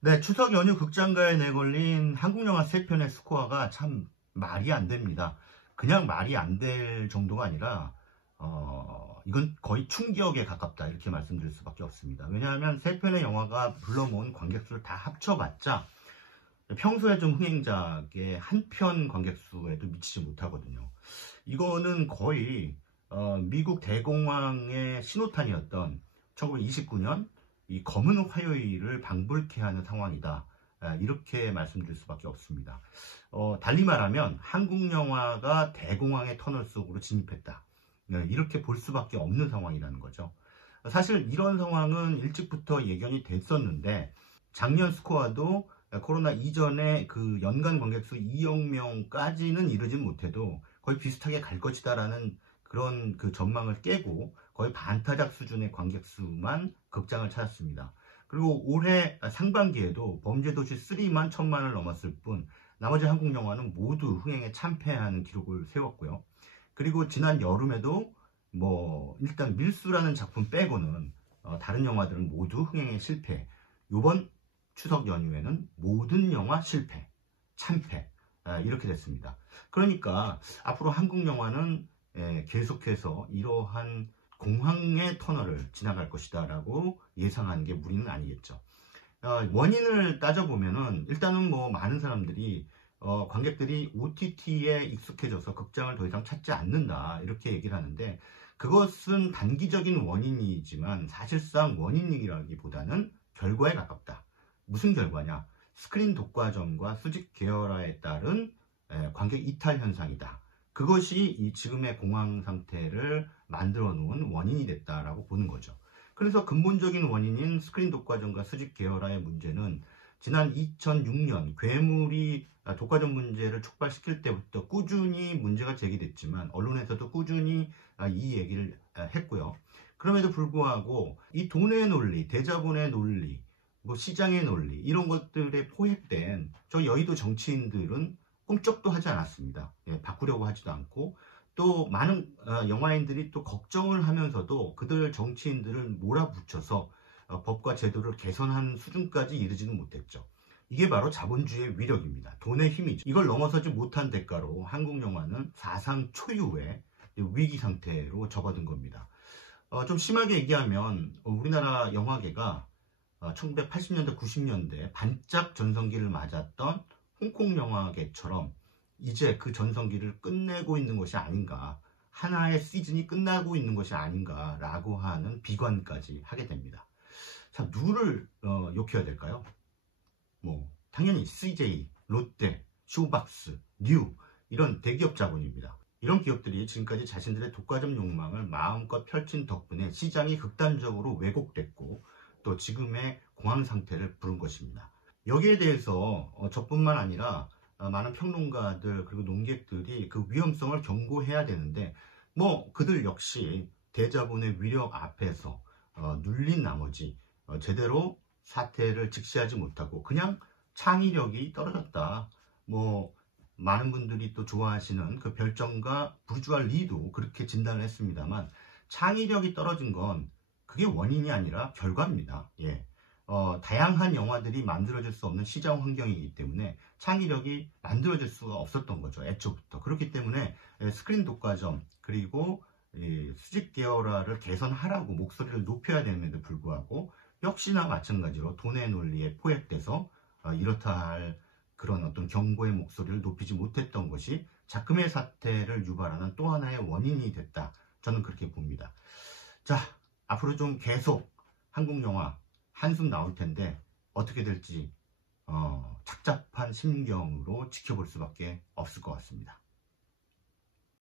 네, 추석 연휴 극장가에 내걸린 한국 영화 3편의 스코어가 참 말이 안 됩니다. 그냥 말이 안 될 정도가 아니라 이건 거의 충격에 가깝다 이렇게 말씀드릴 수밖에 없습니다. 왜냐하면 3편의 영화가 불러모은 관객수를 다 합쳐봤자 평소에 좀 흥행작의 한 편 관객수에도 미치지 못하거든요. 이거는 거의 미국 대공황의 신호탄이었던 1929년 이 검은 화요일을 방불케 하는 상황이다. 이렇게 말씀드릴 수밖에 없습니다. 달리 말하면 한국 영화가 대공황의 터널 속으로 진입했다. 이렇게 볼 수밖에 없는 상황이라는 거죠. 사실 이런 상황은 일찍부터 예견이 됐었는데 작년 스코어도 코로나 이전에 그 연간 관객수 2억 명까지는 이르진 못해도 거의 비슷하게 갈 것이다라는 그런 그 전망을 깨고 거의 반타작 수준의 관객수만 극장을 찾았습니다. 그리고 올해 상반기에도 범죄도시 3만 1000만을 넘었을 뿐 나머지 한국 영화는 모두 흥행에 참패하는 기록을 세웠고요. 그리고 지난 여름에도 일단 밀수라는 작품 빼고는 다른 영화들은 모두 흥행에 실패. 이번 추석 연휴에는 모든 영화 실패, 참패 이렇게 됐습니다. 그러니까 앞으로 한국 영화는 계속해서 이러한 공황의 터널을 지나갈 것이다 라고 예상하는 게 무리는 아니겠죠. 원인을 따져보면은 일단은 많은 사람들이 관객들이 OTT에 익숙해져서 극장을 더 이상 찾지 않는다 이렇게 얘기를 하는데 그것은 단기적인 원인이지만 사실상 원인이라기보다는 결과에 가깝다. 무슨 결과냐? 스크린 독과점과 수직 계열화에 따른 관객 이탈 현상이다. 그것이 이 지금의 공황 상태를 만들어 놓은 원인이 됐다라고 보는 거죠. 그래서 근본적인 원인인 스크린 독과점과 수직 계열화의 문제는 지난 2006년 괴물이 독과점 문제를 촉발시킬 때부터 꾸준히 문제가 제기됐지만 언론에서도 꾸준히 이 얘기를 했고요. 그럼에도 불구하고 이 돈의 논리, 대자본의 논리, 시장의 논리 이런 것들에 포획된 저 여의도 정치인들은 꿈쩍도 하지 않았습니다. 바꾸려고 하지도 않고 또 많은 영화인들이 또 걱정을 하면서도 그들 정치인들을 몰아붙여서 법과 제도를 개선하는 수준까지 이르지는 못했죠. 이게 바로 자본주의의 위력입니다. 돈의 힘이죠. 이걸 넘어서지 못한 대가로 한국 영화는 사상 초유의 위기 상태로 접어든 겁니다. 좀 심하게 얘기하면 우리나라 영화계가 1980년대, 90년대 반짝 전성기를 맞았던 홍콩 영화계처럼 이제 그 전성기를 끝내고 있는 것이 아닌가, 하나의 시즌이 끝나고 있는 것이 아닌가라고 하는 비관까지 하게 됩니다. 자, 누구를 욕해야 될까요? 당연히 CJ, 롯데, 쇼박스, 뉴 이런 대기업 자본입니다. 이런 기업들이 지금까지 자신들의 독과점 욕망을 마음껏 펼친 덕분에 시장이 극단적으로 왜곡됐고 또 지금의 공황 상태를 부른 것입니다. 여기에 대해서 저뿐만 아니라 많은 평론가들 그리고 논객들이 그 위험성을 경고해야 되는데 그들 역시 대자본의 위력 앞에서 눌린 나머지 제대로 사태를 직시하지 못하고 그냥 창의력이 떨어졌다. 많은 분들이 또 좋아하시는 그 별정가 부르주아 리도 그렇게 진단을 했습니다만 창의력이 떨어진 건 그게 원인이 아니라 결과입니다. 다양한 영화들이 만들어질 수 없는 시장 환경이기 때문에 창의력이 만들어질 수가 없었던 거죠. 애초부터. 그렇기 때문에 스크린 독과점 그리고 수직 계열화를 개선하라고 목소리를 높여야 됨에도 불구하고 역시나 마찬가지로 돈의 논리에 포획돼서 이렇다 할 그런 어떤 경고의 목소리를 높이지 못했던 것이 작금의 사태를 유발하는 또 하나의 원인이 됐다. 저는 그렇게 봅니다. 자, 앞으로 좀 계속 한국 영화 한숨 나올 텐데 어떻게 될지 착잡한 심경으로 지켜볼 수밖에 없을 것 같습니다.